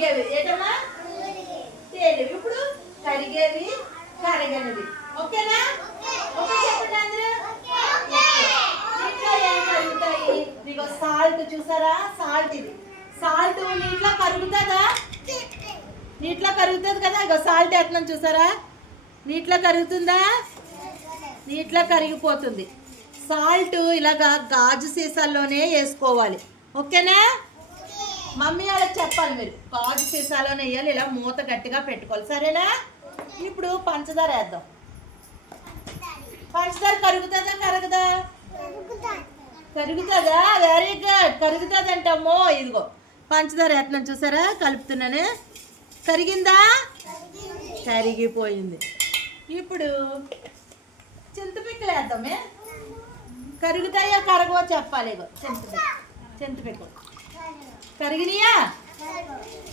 మునిగేవి ఏటమ్మా? తేలివి ఇప్పుడు కరిగేవి కరగనివి ఓకేనా? సాల్ట్ చూసారా? సాల్ట్ ఇది. సాల్ట్ నీట్లో కరుగుతుందా? నీట్లో కరుగుతుంది కదా. ఇక సాల్ట్ వేస్తున్నాం చూసారా? నీట్లో కరుగుతుందా? నీట్లో కరిగిపోతుంది. సాల్ట్ ఇలాగా గాజు సీసాల్లోనే వేసుకోవాలి. ఓకేనా? మమ్మీ వాళ్ళకి చెప్పాలి మీరు. కాజు సీసాలోనే వేయాలి ఇలా మూత గట్టిగా పెట్టుకోవాలి. సరేనా? ఇప్పుడు పంచదార వేద్దాం. పంచదార కరుగుతుందా కరగదా? కరుగుతుందా? వెరీ గుడ్ కరుగుతుంది అంటమ్మో ఇదిగో. పంచదార వేస్తున్నాను చూసారా? కలుపుతున్నాను. కరిగిందా? కరిగిపోయింది. ఇప్పుడు చింతపిక్కలు వేద్దామే. కరుగుతాయో కరగవో చెప్పాలి ఇగో. చింతపిక్క. చింతపిక్కలు కరిగినాయా?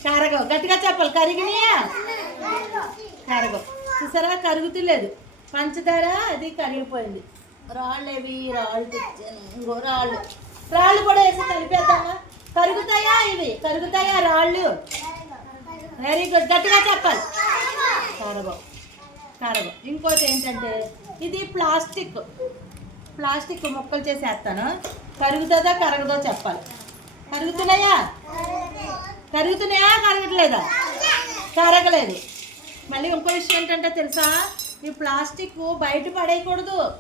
కరగవు. గట్టిగా చెప్పాలి. కరిగినయా? కరగవు. చూసారా? కరుగుతులేదు. పంచదార అది కరిగిపోయింది. రాళ్ళు ఏవి రాళ్ళు తెచ్చాను. ఇంకో రాళ్ళు. రాళ్ళు కూడా వేసి కలిపేద్దామా? కరుగుతాయా ఇవి? కరుగుతాయా రాళ్ళు? వెరీ గుడ్ గట్టిగా చెప్పాలి. కరగవు. కరగవు. ఇంకోటి ఏంటంటే ఇది ప్లాస్టిక్. ప్లాస్టిక్ ముక్కలు చేసేస్తాను. కరుగుతుందా కరగదో చెప్పాలి. కరుగుతున్నాయా? కరుగుతున్నాయా కరగట్లేదా? కరగలేదు. మళ్ళీ ఇంకో విషయం ఏంటంటే తెలుసా? ఈ ప్లాస్టిక్ బయట పడేయకూడదు.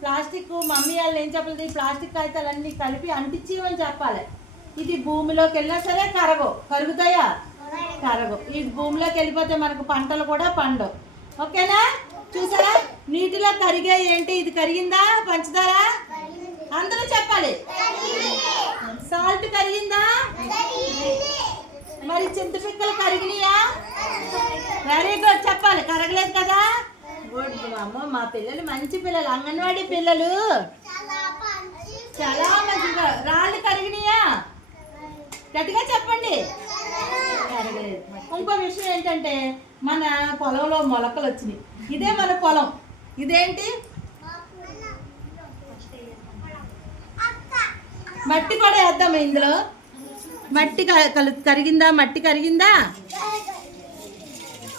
ప్లాస్టిక్ మమ్మీ వాళ్ళు ఏం చెప్పలేదు? ఈ ప్లాస్టిక్ కాగితాలన్నీ కలిపి అంటించేవని చెప్పాలి. ఇది భూమిలోకి వెళ్ళినా సరే కరగవు. కరుగుతాయా? కరగవు. ఈ భూమిలోకి వెళ్ళిపోతే మనకు పంటలు కూడా పండవు. ఓకేనా? చూసారా? నీటిలో కరిగే ఏంటి? ఇది కరిగిందా? పంచదార అందరూ చెప్పాలి. సాల్ట్ కరిగిందా? మరి చింతపిక్కలు కరిగినాయా? వెరీ గుడ్ చెప్పాలి. కరగలేదు కదా? గుడ్ అమ్మ మా పిల్లలు మంచి పిల్లలు. అంగన్వాడీ పిల్లలు. చాలా మంచిగా రాళ్ళు కరిగినాయా? గట్టిగా చెప్పండి. కరగలేదు. ఇంకో విషయం ఏంటంటే మన పొలంలో మొలకలు వచ్చినాయి. ఇదే మన పొలం. ఇదేంటి? మట్టి కూడా వేద్దాం ఇందులో? మట్టి క- కలు కరిగిందా? మట్టి కరిగిందా?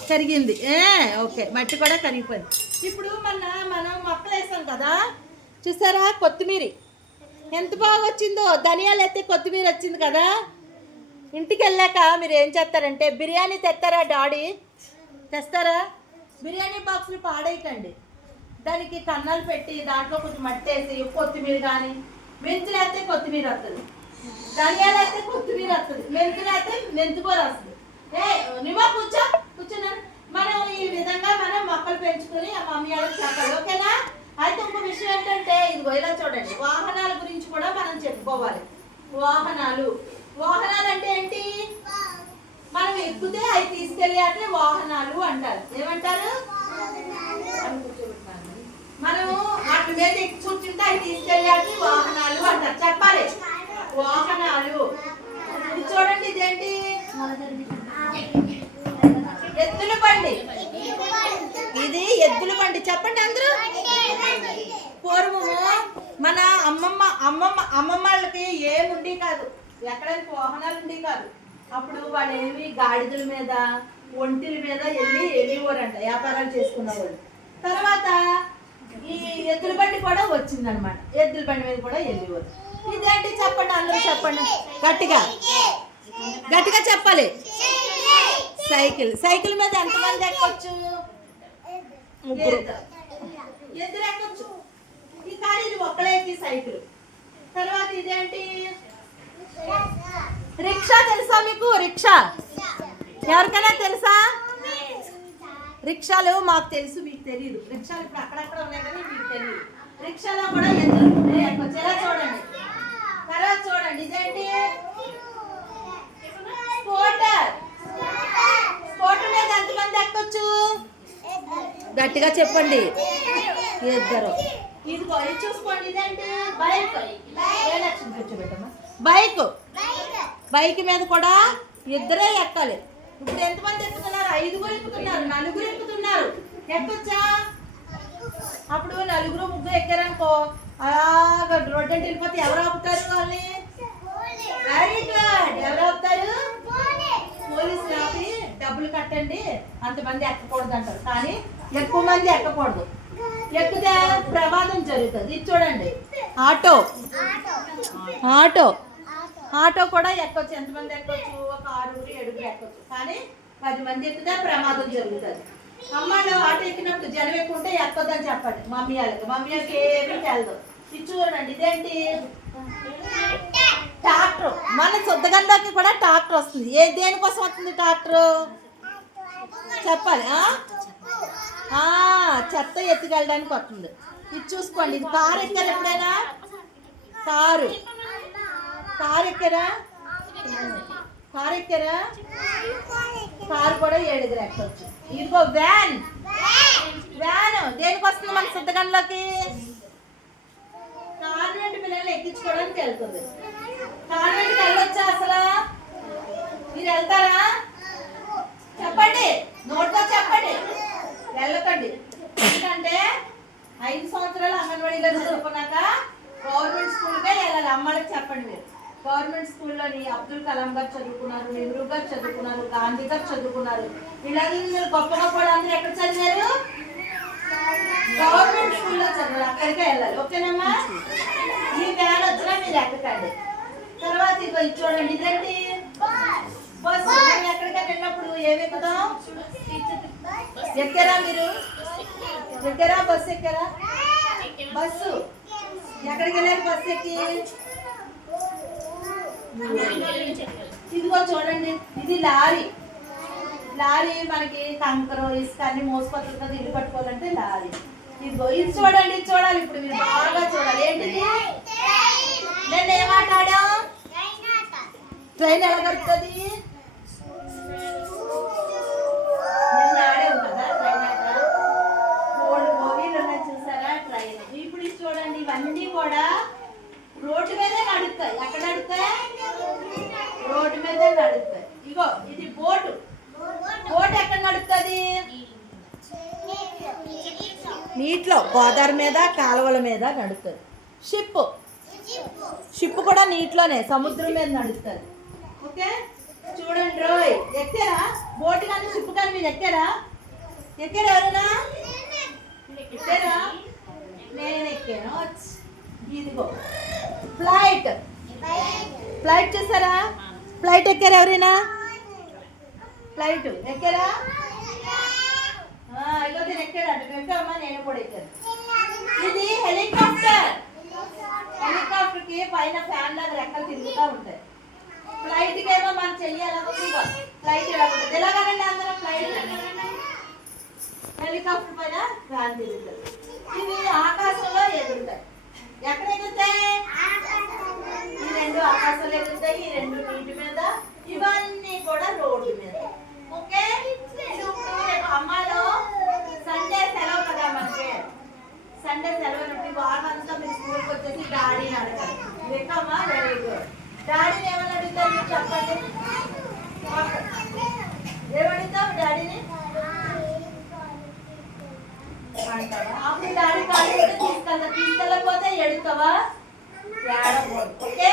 కరిగింది. ఏ ఓకే. మట్టి కూడా కరిగిపోయింది. ఇప్పుడు మన మనం మొక్కలు వేసాం కదా. చూసారా? కొత్తిమీర. ఎంత బాగా వచ్చిందో ధనియాలు అయితే కొత్తిమీర వచ్చింది కదా. ఇంటికి వెళ్ళాక మీరు ఏం చేస్తారంటే బిర్యానీ తెస్తారా డాడీ? తెస్తారా? బిర్యానీ బాక్స్లు పాడేయకండి. దానికి కన్నాలు పెట్టి దాంట్లో కొంచెం మట్టి వేసి కొత్తిమీర కానీ మెంతులు వేస్తే కొత్తిమీర వస్తుంది. ధనియాలు అయితే కొత్తిమీర వస్తుంది. మెంతులు అయితే మెంతుకూర వస్తుంది. ఏ నిమ్మ కూర్చో కూర్చున్నాను మనం ఈ విధంగా మనం మొక్కలు పెంచుకొని ఆ మమ్మీ వాళ్ళకి చెప్పాలి ఓకేనా? అయితే ఇంకో విషయం ఏంటంటే ఇది ఇలా చూడండి. వాహనాల గురించి కూడా మనం చెప్పుకోవాలి. వాహనాలు. వాహనాలు అంటే ఏంటి? మనం ఎక్కితే అవి తీసుకెళ్ళి వాహనాలు అంటారు. ఏమంటారు? మనం మనము వాటి మీద ఎక్కి కూర్చుంటే అవి తీసుకెళ్ళి వాహనాలు అంటారు. చెప్పాలి. వాహనాలు. చూడండి ఇదేంటి? ఎద్దుల బండి. ఇది ఎద్దుల బండి. చెప్పండి అందరూ. పూర్వము మన అమ్మమ్మ అమ్మమ్మ అమ్మమ్మ వాళ్ళకి ఏముండి కాదు. ఎక్కడానికి వాహనాలు ఉండి కాదు. అప్పుడు వాళ్ళు ఏమి గాడిదల మీద ఒంటిల మీద వెళ్ళి వెళ్ళేవారంట వ్యాపారాలు చేసుకునేవాళ్ళు తర్వాత ఈ ఎద్దుల బండి కూడా వచ్చిందనమాట. ఎద్దుల బండి మీద కూడా వెళ్ళేవారు. ఇదేంటి చెప్పండి చెప్పండి. గట్టిగా. గట్టిగా చెప్పాలి. సైకిల్. సైకిల్ మీద ఎంతమంది ఎక్కొచ్చు? ముగ్గురు. ఇద్దరు ఎక్కొచ్చు. ఈ ఇది ఒక్కలేకి సైకిల్. తర్వాత ఇదేంటి? రిక్షా తెలుసా మీకు? రిక్షా. ఎవరికైనా తెలుసా? రిక్షాలు మాకు తెలుసు మీకు తెలియదు రిక్షాలు ఇప్పుడు అక్కడక్కడ ఉన్నాయి కానీ మీకు తెలియదు రిక్షాలో కూడా ఎదురు. ఎలా చూడండి? తర్వాత చూడండి ఇదేంటి స్కూటర్ స్కూటర్ మీద ఎంతమంది ఎక్కొచ్చు? గట్టిగా చెప్పండి. ఇద్దరు. ఇదిగో ఇది చూసుకోండి ఇదేంటి బైక్. బైక్. బైక్ మీద కూడా ఇద్దరే ఎక్కాలి. ఇప్పుడు ఎంతమంది ఎక్కుతున్నారు? ఐదుగురు ఎక్కుతున్నారు నలుగురు ఎక్కుతున్నారు. ఎక్కొచ్చా? అప్పుడు నలుగురు ముగ్గురు ఎక్కారనుకో. అలాగ రోడ్డు అంటే వెళ్ళిపోతే ఎవరు ఆపుతారు వాళ్ళని? వెరీ గుడ్ ఎవరు ఆపుతారు? పోలీసులు ఆపి డబ్బులు కట్టండి. అంతమంది ఎక్కకూడదు అంటారు. కానీ ఎక్కువ మంది ఎక్కకూడదు. ఎక్కితే ప్రమాదం జరుగుతుంది. ఇది చూడండి. ఆటో. ఆటో. ఆటో కూడా ఎక్కొచ్చు. ఎంతమంది ఎక్కొచ్చు? ఒక ఆరుగురు ఏడుగురు ఎక్కొచ్చు. కానీ పది మంది ఎక్కితే ప్రమాదం జరుగుతుంది. అమ్మాయిలు ఆట ఎక్కినప్పుడు జనం ఎక్కువ ఉంటే ఎక్కొద్దని చెప్పండి. మమ్మీ వాళ్ళకి. మమ్మీ వాళ్ళకి ఏమీ తెలదు. ఇది చూడండి ఇదేంటి? ట్రాక్టర్. మన శుద్ధగంలోకి కూడా ట్రాక్టర్ వస్తుంది. ఏ దేనికోసం వస్తుంది ట్రాక్టర్? చెప్పాలి. చెత్త ఎత్తుకెళ్ళడానికి వస్తుంది. ఇది చూసుకోండి. ఇది కారు ఎక్కారు ఎప్పుడైనా? కారు. కారు ఎక్కారా? కారు ఎక్కారా? కారు కూడా ఏడుగురు ఎక్కొచ్చు. ఇదిగో వ్యాన్. వ్యాన్. దేనికి వస్తుంది మన సిద్ధగంలోకి కాన్వెంట్ పిల్లల్ని ఎక్కించుకోవడానికి వెళ్తుంది. కాన్వెంట్కి వెళ్ళొచ్చా అసలు? మీరు వెళ్తారా? చెప్పండి. నోట్తో చెప్పండి. వెళ్ళకండి. ఎందుకంటే ఐదు సంవత్సరాలు అంగన్వాడీలో చదువుకున్నాక గవర్నమెంట్ స్కూల్కే వెళ్ళాలి. అమ్మాయికి చెప్పండి మీరు. గవర్నమెంట్ స్కూల్లోని అబ్దుల్ కలాం గారు చదువుకున్నారు నెహ్రూ గారు చదువుకున్నారు గాంధీ గారు చదువుకున్నారు. వీళ్ళందరూ గొప్ప గొప్ప అందరూ ఎక్కడ చదివారు? గవర్నమెంట్ స్కూల్లో చదవాలి అక్కడికే వెళ్ళాలి. ఓకేనమ్మా? ఈ వ్యాన్ వచ్చినా మీరు ఎక్కకండి. తర్వాత ఇక చూడండి. ఇదేంటి? బస్సు ఎక్కడికైనా వెళ్ళినప్పుడు ఏమి ఎక్కుదాం ఎక్కారా మీరు? ఎక్కారా? బస్సు ఎక్కారా? బస్సు. ఎక్కడికి వెళ్ళారు బస్సు ఎక్కి? ఇదిగో చూడండి ఇది లారీ. లారీ మనకి కంకర ఇసుక అన్ని మోసుకొస్తుంది కదా ఇల్లు కట్టుకోవాలంటే లారీ. ఇదిగో ఇది చూడండి ఇది చూడాలి. ఇప్పుడు మీరు బాగా చూడాలి. ఏంటిది? నేను ఏం మాట్లాడా ట్రైన్ ఎలా కడుతుంది నిన్న ఆడాము కదా ట్రైన్ ఆట మూడు మూవీలు ఉన్నాయి చూసారా ట్రైన్ ఇప్పుడు ఇది చూడండి ఇవన్నీ కూడా రోడ్డు మీదే నడుస్తాయి ఎక్కడ నడుస్తాయి రోడ్డు మీదే నడుస్తాయి ఇగో ఇది బోటు బోట్ ఎక్కడ నడుస్తుంది నీటిలో గోదావరి మీద కాలువల మీద నడుస్తుంది షిప్ షిప్ కూడా నీటిలోనే సముద్రం మీద నడుస్తుంది ఓకే? చూడండి రోయ్. ఎక్కారా? బోట్ కానీ షిప్ కానీ మీరు ఎక్కారా? ఎక్కారా ఎవరైనా? ఎక్కారా? నేను ఎక్కాను. ఇదిగో. ఫ్లైట్. ఫ్లైట్ చేశారా ఫ్లైట్ ఎక్కారా ఎవరైనా? ఫ్లైట్. ఎక్కారా? ఆ, ఇగో నేను అటు నేను కూడా ఎక్కాను ఇది హెలికాప్టర్ హెలికాప్టర్కి పైన ఫ్యాన్ లాగా రెక్కలు తిరుగుతూ ఉంటాయి. ఫ్లైట్కి ఏమో మనం చెయ్యాలి ఫ్లైట్ ఎలాగుంటుంది ఎలాగనండి అందరం ఫ్లైట్ హెలికాప్టర్ పైన ఫ్యాన్ తిరుగుతుంది ఇవి ఆకాశంలో ఎగురుతాయి. ఎక్కడ ఎగురుతాయి? ఈ రెండు ఆకాశంలో ఎగురుతాయి ఈ రెండు డాడీ అడగాలి. లెక్కమ్మా వెరీ గుడ్ డాడీని ఏమని అడుగుతారు? చెప్పండి. ఏమడుగుతావు డాడీని? అంటావా? అప్పుడు డాడీ కాదు తీసుకెళ్తా తీసుకెళ్ళకపోతే ఎడుతావా ఓకే?